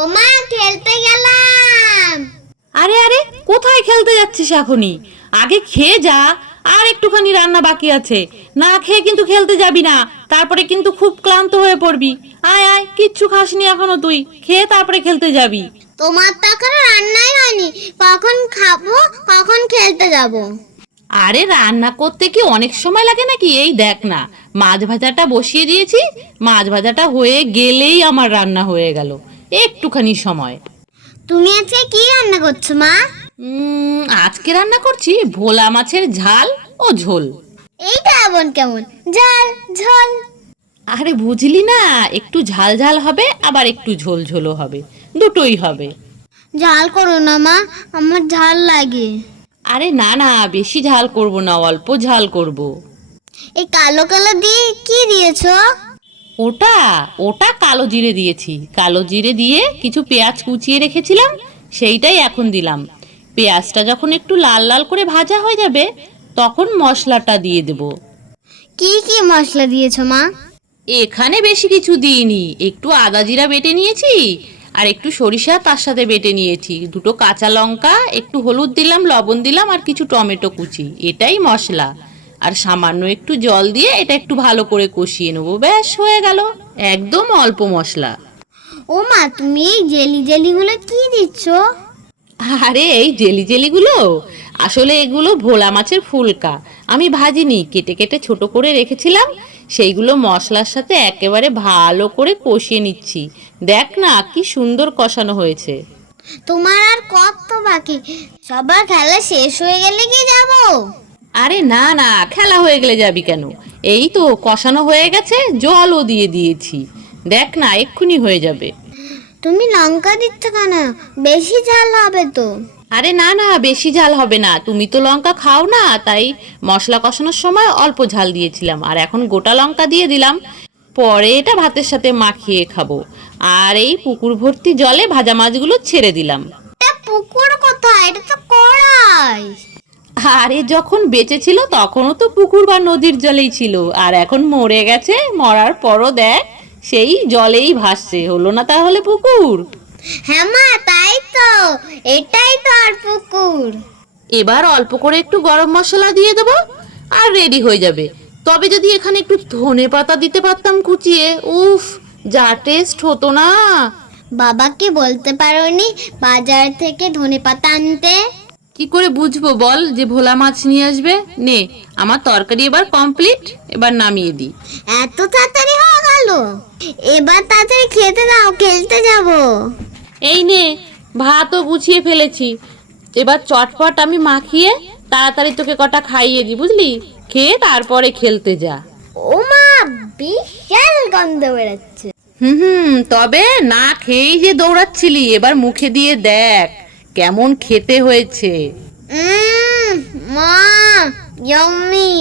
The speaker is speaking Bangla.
ও মা, খেলতে গেলাম। আরে আরে, কোথায় খেলতে যাচ্ছিস এখনই? আগে খেয়ে যা। আর একটুখানি রান্না বাকি আছে। না খেয়ে কিন্তু খেলতে যাবি না, তারপরে কিন্তু খুব ক্লান্ত হয়ে পড়বি। আয় আয়, কিচ্ছু খাসনি এখনো তুই, খেয়ে তারপরে খেলতে যাবি। তোমার তো এখনো রান্নাই হয়নি, কখন খাবো, কখন খেলতে যাব? আরে রান্না করতে কি অনেক সময় লাগে নাকি? এই দেখ না, মাছ ভাজাটা বসিয়ে দিয়েছি। মাছ ভাজাটা হয়ে গেলেই আমার রান্না হয়ে গেল, একটুখানি সময়। তুমি আজকে কি রান্না করছো মা? আজকে রান্না করছি ভোলা মাছের ঝাল ও ঝোল। এইটা এমন কেমন, ঝাল ঝোল? আরে বুঝলি না, একটু ঝাল ঝাল হবে আবার একটু ঝোল ঝোলও হবে, দুটোই হবে। ঝাল করো না মা, আমার ঝাল লাগে। আরে না না, বেশি ঝাল করব না, অল্প ঝাল করব। এই কালো কালো দিয়ে কি দিয়েছো? ওটা ওটা কালো জিরে দিয়েছি। কালো জিরে দিয়ে কিছু পেঁয়াজ কুচিয়ে রেখেছিলাম, সেইটাই এখন দিলাম। পেঁয়াজটা যখন একটু লাল লাল করে ভাজা হয়ে যাবে, তখন মশলাটা দিয়ে দেব। কি কি মশলা দিয়েছো মা? এখানে বেশি কিছু দিইনি, একটু আদা জিরা বেটে নিয়েছি, আর একটু সরিষা তার সাথে বেটে নিয়েছি, দুটো কাঁচা লঙ্কা, একটু হলুদ দিলাম, লবণ দিলাম, আর কিছু টমেটো কুচি, এটাই মশলা। আর সামান্য একটু জল দিয়ে এটা একটু ভালো করে কষিয়ে নেবো, ব্যাস হয়ে গেল। একদম অল্প মশলা। ও মা, তুমি এই জেলি জেলিগুলো কি দিচ্ছ? আরে এই জেলি জেলিগুলো, আসলে এগুলো ভোলা মাছের ফুলকা। আমি ভাজিনি, কেটে কেটে ছোট করে রেখেছিলাম, সেইগুলো মশলার সাথে একেবারে ভালো করে কষিয়ে নিচ্ছি। দেখ না কি সুন্দর কষানো হয়েছে। তোমার আর কত বাকি? সবার খেলা শেষ হয়ে গেলে কি যাবো? আরে না না, খেলা হয়ে গেলে যাবি কেন? এই তো কষানো হয়ে গেছে, জলও দিয়ে দিয়েছি। দেখ না এক্ষুনি হয়ে যাবে। তুমি লঙ্কা দিচ্ছ কেন? বেশি ঝাল হবে তো। আরে না না, বেশি ঝাল হবে না, তুমি তো লঙ্কা খাও না, তাই মশলা কষানোর সময় অল্প ঝাল দিয়েছিলাম, আর এখন গোটা লঙ্কা দিয়ে দিলাম। পরে এটা ভাতের সাথে মাখিয়ে খাবো। আর এই পুকুর ভর্তি জলে ভাজা মাছগুলো ছেড়ে দিলাম। এটা পুকুর কোথায়? এটা তো কড়াই। আরে যখন বেঁচে ছিল তখনও তো পুকুর বা নদীর জলেই ছিল, আর এখন মরে গেছে, মরার পরও দেখ সেই জলেই ভাসছে, হলো না তাহলে পুকুর? হ্যাঁ মা, তাই তো, এটাই তো আর পুকুর। এবার অল্প করে একটু গরম মশলা দিয়ে দেবো, আর রেডি হয়ে যাবে। তবে যদি এখানে একটু ধনে পাতা দিতে পারতাম কুচিয়ে, উফ, যা টেস্ট হতো না। বাবাকে বলতে পারোনি বাজার থেকে ধনেপাতা আনতে? কি করে বুঝবো বল যে ভোলা মাছ নিয়ে আসবে? নে, আমার তরকারি এবার কমপ্লিট, এবার নামিয়ে দিই। এত তাড়াতাড়ি হয়ে গেল? এবার তাড়াতাড়ি খেতে দাও, খেলতে যাব। এই নে, ভাতও গুছিয়ে ফেলেছি। এবার চটপট আমি মাখিয়ে তাড়াতাড়ি তোকে কটা খাইয়ে দিই, বুঝলি? খেয়ে তারপরে খেলতে যা। ও মা, বিশাল গন্ধ বেরোচ্ছে। তবে না খেয়েই যে দৌড়াচ্ছিলি, এবার মুখে দিয়ে দেখ কেমন খেতে হয়েছে। মা, ইয়াম্মি।